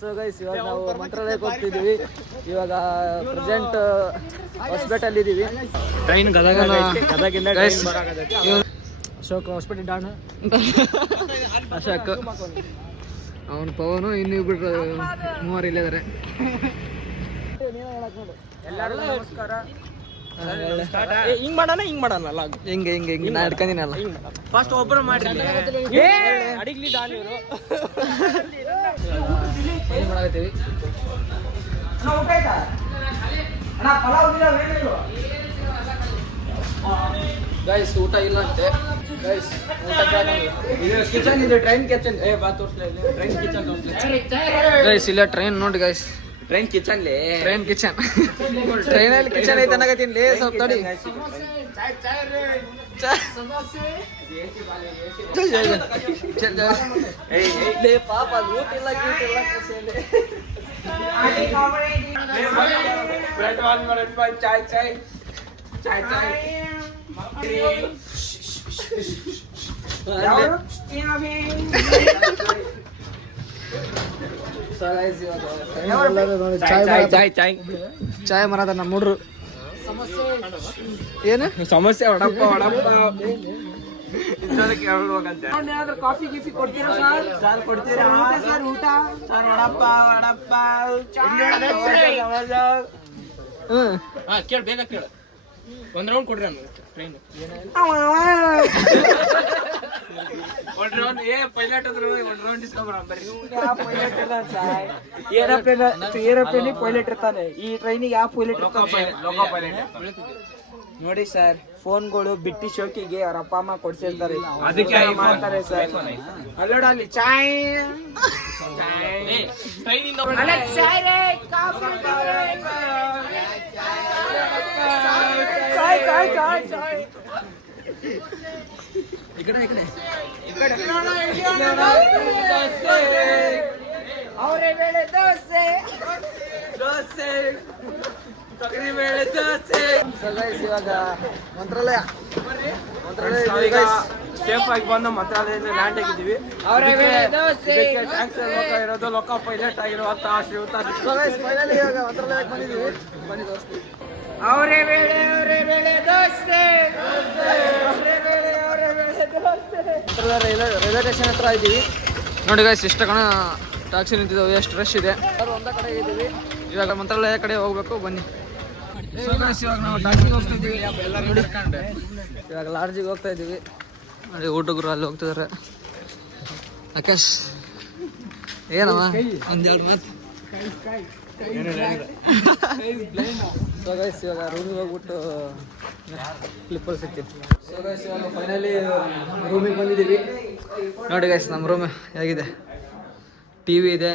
So guys ಇವಾಗ ನಾವು ಮಂತ್ರಾಲಯಕ್ಕೆ ಹೋಗ್ತಿದ್ದೀವಿ. ಇವಾಗ ಪ್ರೆಸೆಂಟ್ ಹೊಸಪೇಟೆಯಲ್ಲಿ ಇದ್ದೀವಿ. ಟ್ರೈನ್ ಗದಗಿಂದ ಅಶೋಕ್ ಹಾಸ್ಪಿಟಲ್ ಡಾನ್ ಅಶೋಕ್ ಅವನು ಪವನು ಇನ್ನಿಬ್ರು ಮೂವರು ಇಲ್ಲಿದ್ದಾರೆ. ಎಲ್ಲರೂ ನಮಸ್ಕಾರ. ಹಿಂಗ್ ಮಾಡೋಣ ಹಿಂಗೆ ನಾ ಹಿಡ್ಕೊಂಡಿನಲ್ಲ. ಫಸ್ಟ್ ಒಬ್ಬರು ಮಾಡಿ ಅಡಿಗ್ಲಿ ಡಾನ್ ಇವರು ಮಾಡಾಕತ್ತೀವಿ. ಗೈಸ್ ಊಟ ಇಲ್ಲ ಅಂತೆ. ಗೈಸ್ ಕಿಚನ್ ಇದೆ, train kitchen. Train kitchen guys ಇಲ್ಲ ಟ್ರೈನ್ ನೋಡಿ ಗೈಸ್. ಟ್ರೈನ್ ಕಿಚನ್ ಟ್ರೈನಲ್ಲಿ ಕಿಚನ್ ಐತೆ ಅನ್ನಕತ್ತೀನಿ ಲೇ ಸ್ವಲ್ಪ ತಡಿ. ಪಾಪ ಊಟ ಇಲ್ಲ ಚಾಯ್ ಮರದ ನಮ್ಮ ಹುಡ್ರು. ಏನು ಸಮಸ್ಯೆ? ವಡಪ್ಪ ಕಾಫಿ ಗೀಫಿ ಕೊಡ್ತೀರಾ ಸರ್? ಕೊಡ್ತೀರಾ ಸರ್? ಊಟ ಸರ್ ವಡಪ್ಪ ಕೇಳ ಬೇಗ ಕೇಳ. ಒಂದ್ ರೌಂಡ್ ಕೊಡ್ರಿ ನಾನು ಟ್ರೈನ್. ಒಂದ್ ರೌಂಡ್ ಪೈಲಟ್ ಒಂದ್ ರೌಂಡ್ ಇಸ್ಕೊಂಬರ ಬರ್ರಿ. ಏರೋಪ್ಲೇನ್ ಪೈಲಟ್ ಇರ್ತಾನೆ, ಈ ಟ್ರೈನಿಗೆ ಯಾವ ಪೈಲಟ್ ನೋಡಿ ಸರ್. ಫೋನ್ಗಳು ಬಿಟ್ಟಿ ಶೋಕಿಗೆ ಅವ್ರ ಅಪ್ಪ ಅಮ್ಮ ಕೊಡ್ಸಿರ್ತಾರೆ, ಅದಕ್ಕೆ ಮಾಡ್ತಾರೆ ಸರ್. ಅಲ್ಲೋಡ ಅಲ್ಲಿ ಚಾಯ್ ಅವರೇ ಬೇಳೆ ದೋಸೆ ತೊಗರಿ ಬೇಳೆ ದೋಸೆ. ಇವಾಗ ಮಂತ್ರಾಲಯ ಸೇಫ್ ಆಗಿ ಬಂದು ಮಂತ್ರಾಲಯದಿಂದ ಲ್ಯಾಂಡ್ ಆಗಿದ್ದೀವಿ. ಟ್ಯಾಕ್ಸ್ ಇರೋದು ಲೋಕ ಪೈಲಟ್ ಆಗಿರುವಂತ ಶ್ರೀಯುತ. ಫೈನಲಿ ಇವಾಗ ಮಂತ್ರಾಲಯಕ್ಕೆ ಬಂದಿದ್ದೀವಿ. ಬನ್ನಿ ದೋಸ್ತಿ. ಅವರೇ ಬೇಳೆ ದೋಸೆ. ರೈಲ್ವೆ ಸ್ಟೇಷನ್ ಹತ್ರ ಇದ್ದೀವಿ ನೋಡಿ ಗೈಸ್. ಇಷ್ಟ ಕಣ ಟ್ಯಾಕ್ಸಿ ನಿಂತಿದ್ದಾವೆ, ಎಷ್ಟು ರಶ್ ಇದೆ. ಒಂದ ಕಡೆ ಇದ್ದೀವಿ. ಇವಾಗ ಮಂತ್ರಾಲಯ ಕಡೆ ಹೋಗ್ಬೇಕು, ಬನ್ನಿ. ಇವಾಗ ನಾವು ಟ್ಯಾಕ್ಸಿಗೆ ಹೋಗ್ತಾ ಇದ್ದೀವಿ. ಇವಾಗ ಲಾಡ್ಜಿಗೆ ಹೋಗ್ತಾ ಇದ್ದೀವಿ. ನೋಡಿ ಹುಡುಗರು ಅಲ್ಲಿ ಹೋಗ್ತಿದ್ದಾರೆ. ಆಕಾಶ್ ಏನವ ಒಂದೆರಡು ಮಾತು. ಸೊ ಗೈಸ್ ಇವಾಗ ರೂಮಿಗೆ ಹೋಗ್ಬಿಟ್ಟು ಕ್ಲಿಪ್ಪಲ್ಲಿ ಸಿಗ್ತೀವಿ. ಸೊ ಗೈಸ್ ಇವಾಗ ಫೈನಲಿ ರೂಮಿಗೆ ಬಂದಿದ್ದೀವಿ. ನೋಡಿ ಗೈಸ್ ನಮ್ಮ ರೂಮ್ ಹೇಗಿದೆ. ಟಿ ವಿ ಇದೆ,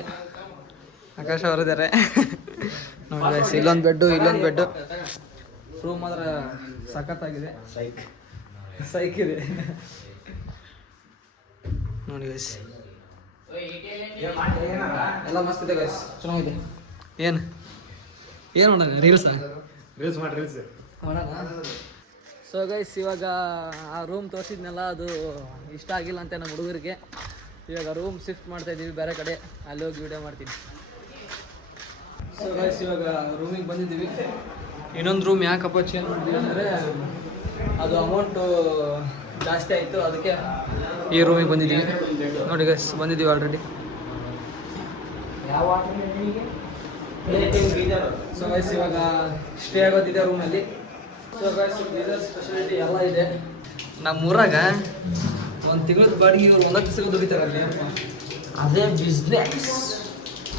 ಆಕಾಶ ಅವರಿದ್ದಾರೆ. ನೋಡಿ ಗೈಸ್ ಇಲ್ಲೊಂದು ಬೆಡ್ಡು. ರೂಮ್ ಮಾತ್ರ ಸಖತ್ತಾಗಿದೆ, ಸೈಕ್ ಇದೆ. ನೋಡಿ ಗೈಸ್ ಎಲ್ಲ ಮಸ್ತ್ ಇದೆ ಗೈಸ್, ಚೆನ್ನಾಗಿದೆ. ಏನು ಮಾಡೋಣ? ರೀಲ್ಸ್ ಸೊ ಗೈಸ್ ಇವಾಗ ಆ ರೂಮ್ ತೋರಿಸಿದ್ನಲ್ಲ, ಅದು ಇಷ್ಟ ಆಗಿಲ್ಲ ಅಂತೆ ನಮ್ಮ ಹುಡುಗರಿಗೆ. ಇವಾಗ ರೂಮ್ ಶಿಫ್ಟ್ ಮಾಡ್ತಾ ಇದ್ದೀವಿ ಬೇರೆ ಕಡೆ, ಅಲ್ಲಿ ಹೋಗಿ ವಿಡಿಯೋ ಮಾಡ್ತೀನಿ. ಸೊ ಗೈಸ್ ಇವಾಗ ರೂಮಿಗೆ ಬಂದಿದ್ದೀವಿ. ಇನ್ನೊಂದು ರೂಮ್ ಯಾಕಪ್ಪ ಚೇಂಜ್ ಮಾಡಿದ್ವಿ ಅಂದರೆ ಅದು ಅಮೌಂಟು ಜಾಸ್ತಿ ಆಯಿತು, ಅದಕ್ಕೆ ಈ ರೂಮಿಗೆ ಬಂದಿದ್ದೀವಿ. ನೋಡಿ ಗೈಸ್ ಬಂದಿದ್ದೀವಿ ಆಲ್ರೆಡಿ. ಸೊ ಗೈಸ್ ಇವಾಗ ಸ್ಟೇ ಆಗೋದಿದೆ ರೂಮಲ್ಲಿ. ಸೊ ಗೈಸ್ ಗೀಸರ್ ಸ್ಪೆಷಾಲಿಟಿ ಎಲ್ಲ ಇದೆ. ನಮ್ಮೂರಾಗ ಒಂದು ತಿಂಗಳದ ಬಾಡಿಗೆ ಇವ್ರು 1 ದಿವಸ ದುಡಿತಾರೆ ಅಲ್ಲಿ. ಅದೇ ಬಿಸ್ನೆಸ್,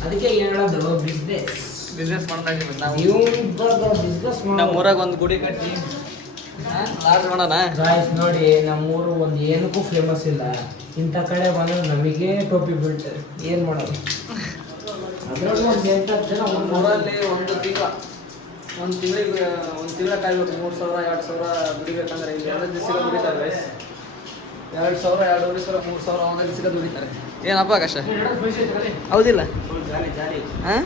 ಅದಕ್ಕೆ ಹೇಳೋದು ಬಿಸ್ನೆಸ್ ಮಾಡ್ತಾ ಇದ್ದೀವಿ ನಾವು. ಬಿಸ್ನೆಸ್ ನಮ್ಮೂರಾಗ ಒಂದು ಗುಡಿ ಕಟ್ಟಿ ಲಾಡ್ಜ್ ಮಾಡೋಣ. ನೋಡಿ ನಮ್ಮೂರು ಒಂದು ಏನಕ್ಕೂ ಫೇಮಸ್ ಇಲ್ಲ, ಇಂಥ ಕಡೆ ಬಂದ್ರೆ ನಮಗೆ ಟೋಪಿ ಬೀಳ್ತಾರೆ. ಏನು ಮಾಡೋದು? ಅದರಲ್ಲಿ ಒಂದು 8 ಜನ ಊರಲ್ಲಿ ಒಂದು ತಿಂಗಳಿಗೆ ಕಾಯ್ಬೇಕು. 3,000 2,000 ದುಡಿಬೇಕಂದ್ರೆ ಇಲ್ಲಿ 2 ದಿವಸ ದುಡಿತಾರೆ ಗೈಸ್. 2,000 2,500 3,000 1 ದಿವಸ ದುಡಿತಾರೆ. ಏನಪ್ಪ ಆಕಾಶ ಹೌದಿಲ್ಲ? ಹಾಂ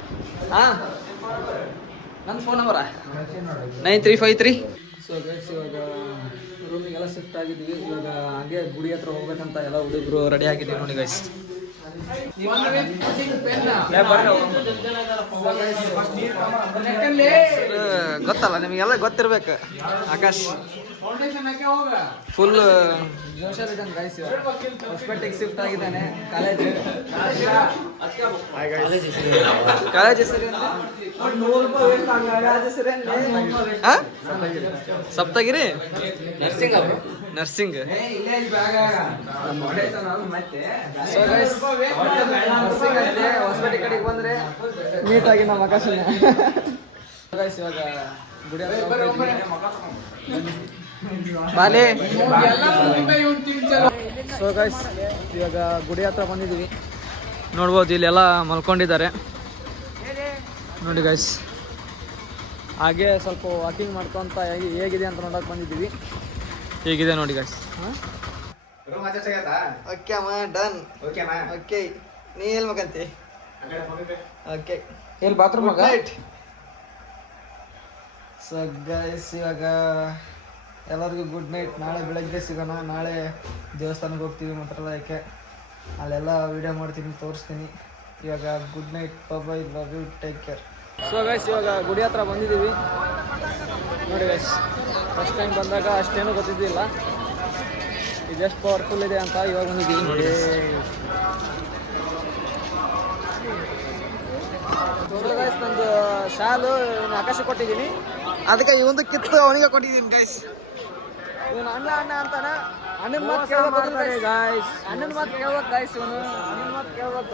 ನನ್ನ ಫೋನ್ ನಂಬರ 9353. ಸೊ ಗೈಸ್ ಇವಾಗ ರೂಮಿಗೆಲ್ಲ ಶಿಫ್ಟ್ ಆಗಿದ್ವಿ. ಇವಾಗ ಹಾಗೆ ಗುಡಿ ಹತ್ರ ಹೋಗ್ಬೇಕಂತ ಎಲ್ಲ ಹುಡುಗರು ರೆಡಿ ಆಗಿದ್ದೀವಿ ನೋಡಿ ಗೈಸ್. ಗೊತ್ತಲ್ಲ ನಿಮಗೆಲ್ಲ ಗೊತ್ತಿರ್ಬೇಕು. ಆಕಾಶ್ ಫುಲ್ ಜೋಶಲ್ಲಿದ್ದಾನೆ ಗೈಸ್. ಹೊಸಪೇಟೆಗೆ ಶಿಫ್ಟ್ ಆಗಿದ್ದಾನೆ. ಕಾಲೇಜ್ ಹೆಸರು Saptagiri nursing. So guys nursing ಐತೆ. ಹೊಸಪೇಟೆ ಕಡೆಗೆ ಬಂದ್ರೆ ಮೀಟ್ ಆಗಿ ನಮ್ಮ ಆಕಾಶ ಗೈಸ್. ಇವಾಗ ಗುಡಿ ಬಾಲೆ. ಸೊ ಗೈಸ್ ಇವಾಗ ಗುಡಿ ಹತ್ರ ಬಂದಿದ್ದೀವಿ. ನೋಡ್ಬೋದು ಇಲ್ಲೆಲ್ಲ ಮಲ್ಕೊಂಡಿದ್ದಾರೆ ನೋಡಿ ಗೈಸ್. ಹಾಗೆ ಸ್ವಲ್ಪ ವಾಕಿಂಗ್ ಮಾಡ್ಕೊಂತ ಹೇಗಿದೆ ಅಂತ ನೋಡಕ್ ಬಂದಿದ್ದೀವಿ. ಹೇಗಿದೆ ನೋಡಿ ಗೈಸ್. ಓಕೆ ಅಮ್ಮ ಡನ್. ಓಕೆ ನೀ ಎಲ್ಲಿ ಮಗಂತಿ? ಓಕೆ ಎಲ್ಲಿ ಬಾತ್ರೂಮ್ ಮಗ? ಸೊ ಗೈಸ್ ಇವಾಗ ಎಲ್ಲರಿಗೂ ಗುಡ್ ನೈಟ್. ನಾಳೆ ಬೆಳಗ್ಗೆ ಸಿಗೋಣ. ನಾಳೆ ದೇವಸ್ಥಾನಕ್ಕೆ ಹೋಗ್ತೀವಿ ಮಂತ್ರಾಲಯಕ್ಕೆ. ಅಲ್ಲೆಲ್ಲ ವೀಡಿಯೋ ಮಾಡ್ತೀನಿ, ತೋರಿಸ್ತೀನಿ. ಇವಾಗ good night, bye, love you, take care. So guys ಇವಾಗ ಗುಡಿ ಹತ್ರ ಬಂದಿದ್ದೀವಿ ನೋಡಿ ಗೈಸ್. ಫಸ್ಟ್ ಟೈಮ್ ಬಂದಾಗ ಅಷ್ಟೇನು ಗೊತ್ತಿದ್ದಿಲ್ಲ ಇದು ಎಷ್ಟು ಪವರ್ಫುಲ್ ಇದೆ ಅಂತ. ಇವಾಗ ಬಂದಿದ್ದೀವಿ ನೋಡಿ. ಸೊ ಗೈಸ್ ನಂದು ಶಾಲು ಆಕಾಶಕ್ಕೆ ಕೊಟ್ಟಿದ್ದೀನಿ. ಅದಕ್ಕೆ ಇವೊಂದು ಕಿತ್ತು ಅವನಿಗೆ ಕೊಟ್ಟಿದ್ದೀನಿ ಗೈಸ್. ಇವನು ಅಣ್ಣ ಅಣ್ಣ ಅಂತಾನೆ. ಅಣ್ಣನ ಮಾತು ಕೇಳ್ಬೇಕು ಗೈಸ್. ಅಣ್ಣನ ಮಾತು ಕೇಳ್ಬೇಕು ಗೈಸ್. ಇವನು ಅಣ್ಣನ ಮಾತು ಕೇಳ್ಬೇಕು.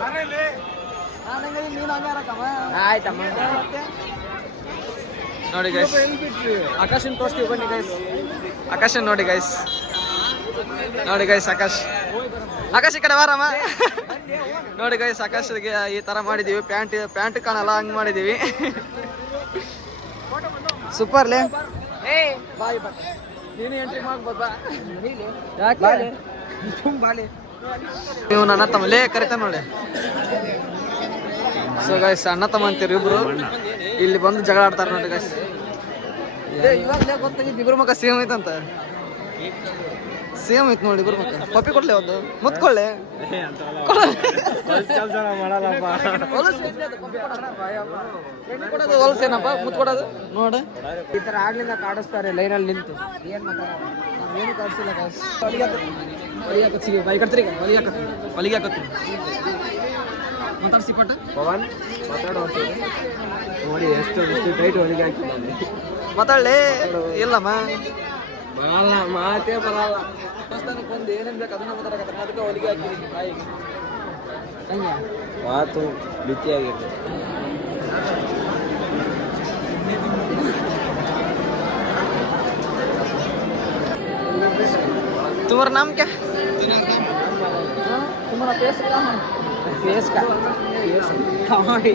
ನಾನು ಹಂಗೆ ನೀನು ಹಂಗೆ ಅರಕಮ್ಮ. ಆಯ್ತಮ್ಮ ನೋಡಿ ಗೈಸ್. ಆಕಾಶನ್ ತೋರಿಸ್ತೀವಿ ಬನ್ನಿ ಗೈಸ್. ಆಕಾಶನ್ ನೋಡಿ ಗೈಸ್. ನೋಡಿ ಗೈಸ್ ಆಕಾಶ್. ಆಕಾಶ ಈ ಕಡೆ ಬಾರಮ್ಮ. ನೋಡಿ ಗೈಸ್ ಆಕಾಶಗೆ ಈ ಥರ ಮಾಡಿದ್ದೀವಿ. ಪ್ಯಾಂಟ್ ಕಾಣಲ್ಲ ಹಂಗೆ ಮಾಡಿದ್ದೀವಿ. ಸೂಪರ್ಲೇ. ಬಾಯ್ ಬಾ ನೀನು ಎಂಟ್ರಿ ಮಾಡ್ಬೋದಾ? ಯಾಕೆ ಬಾಲೆ ನೀವು ನನ್ನ ತಮ್ಮಲೇ ಕರಿತಾನೆ ನೋಡಿ. ಸೊ ಗೈಸ್ ಅಣ್ಣ ತಮ್ಮ ಅಂತೀರಿ ಇಬ್ರು. ಇಲ್ಲಿ ಬಂದು ಜಗಳ ಆಡ್ತಾರೆ ನೋಡಿ ಗೈಸ್. ಇವಾಗಲೇ ಗೊತ್ತಾಗಿದ್ದು ಇಬ್ರು ಮಕ್ಕ ಸೇಮ್ ಐತಂತ. ಸೇಮ್ ಐತ್ ನೋಡಿ ಇಬ್ರು ಮಕ್ಕ. ಪಪ್ಪಿ ಕೊಡ್ಲೆ ಒಂದು ಮುತ್ಕೊಳ್ಳೆ. ಹೊಲಸೇನಪ್ಪ ಮುತ್ ಕೊಡೋದು ನೋಡು. ಈ ಥರ ಆಗ್ಲಿಂದ ಕಾಡಿಸ್ತಾರೆ ಲೈನಲ್ಲಿ ನಿಂತು. ಏನು ಏನು ಕಾಡಿಸಿಲ್ಲ ಗೈಸ್. ಹೊಲಿಗೆ ಹಾಕತ್ತೀವಿ ಬೈ ಕಟ್ತೀರಿ. ಹೊಲಿಗೆ ಹಾಕತ್ತೀವಿ ಮಾತಾಡ್ಸಿ ಪಟ್ಟು ಪವನ್ ಮಾತಾಡೋ ನೋಡಿ. ಎಷ್ಟು ಟೈಟ್ ಹೊಲಿಗೆ ಹಾಕಿದ್ದಾನೆ. ಮಾತಾಡಲೇ ಇಲ್ಲಮ್ಮ ಬರಲ್ಲ, ಮಾತೇ ಬರಲ್ಲ. ದೇವಸ್ಥಾನಕ್ಕೆ ಬಂದು ಏನೇನು ಬೇಕು ಅದನ್ನ ಮಾತಾಡಕತ್ತಾನೆ. ಅದಕ್ಕೆ ಹೊಲಿಗೆ ಹಾಕಿದ್ದೀನಿ ಬಾಯಿಗೆ. ಹಂಗೆ ಮಾತು ಬಿತ್ತಿಯಾಗಿರ್ತದೆ. तुम्हारा नाम क्या? तुम्हारा फेस का है? फेस का कहाँ है?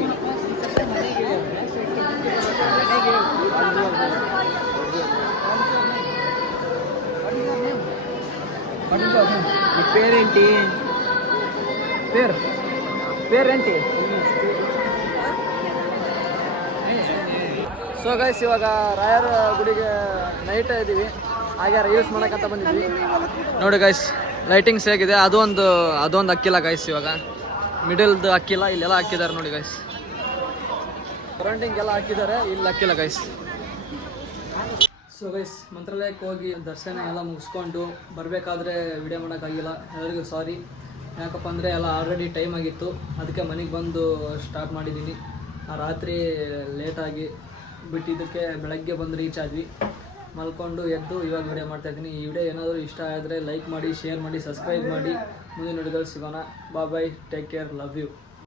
పేరేంటి? పేరేంటి? ಸೊ ಗೈಸ್ ಇವಾಗ ರಾಯರ ಗುಡಿಗೆ ನೈಟ್ ಇದ್ದೀವಿ. ಹಾಗೆ ರೀಲ್ಸ್ ಮಾಡೋಕ್ಕಂತ ಬಂದಿದ್ವಿ ನೋಡಿ ಗೈಸ್. ಲೈಟಿಂಗ್ಸ್ ಹೇಗಿದೆ. ಅದೊಂದು ಅಕ್ಕಿಲ್ಲ ಗೈಸ್. ಇವಾಗ ಮಿಡಲ್ದು ಅಕ್ಕಿಲ್ಲ, ಇಲ್ಲೆಲ್ಲ ಹಾಕಿದ್ದಾರೆ ನೋಡಿ ಗೈಸ್. ಸರೌಂಡಿಂಗ್ ಎಲ್ಲ ಹಾಕಿದ್ದಾರೆ, ಇಲ್ಲಿ ಅಕ್ಕಿಲ್ಲ ಗೈಸ್. ಸೊ ಗೈಸ್ ಮಂತ್ರಾಲಯಕ್ಕೆ ಹೋಗಿ ದರ್ಶನ ಎಲ್ಲ ಮುಗಿಸ್ಕೊಂಡು ಬರಬೇಕಾದ್ರೆ ವಿಡಿಯೋ ಮಾಡೋಕ್ಕಾಗಿಲ್ಲ. ಎಲ್ಲರಿಗೂ ಸಾರಿ. ಯಾಕಪ್ಪ ಅಂದರೆ ಎಲ್ಲ ಆಲ್ರೆಡಿ ಟೈಮ್ ಆಗಿತ್ತು. ಅದಕ್ಕೆ ಮನೆಗೆ ಬಂದು ಸ್ಟಾರ್ಟ್ ಮಾಡಿದ್ದೀನಿ. ರಾತ್ರಿ ಲೇಟಾಗಿ ಬಿಟ್ಟಿದ್ದಕ್ಕೆ ಬೆಳಗ್ಗೆ ಬಂದು ರೀಚ್ ಆದ್ವಿ. ಮಲ್ಕೊಂಡು ಎದ್ದು ಇವಾಗ ವಿಡಿಯೋ ಮಾಡ್ತಾಯಿದ್ದೀನಿ. ಈ ವಿಡಿಯೋ ಏನಾದರೂ ಇಷ್ಟ ಆದರೆ ಲೈಕ್ ಮಾಡಿ, ಶೇರ್ ಮಾಡಿ, ಸಬ್ಸ್ಕ್ರೈಬ್ ಮಾಡಿ. ಮುಂದಿನ ವಿಡಿಯೋದಲ್ಲಿ ಸಿಗೋಣ. ಬಾಯ್, ಟೇಕ್ ಕೇರ್, ಲವ್ ಯು.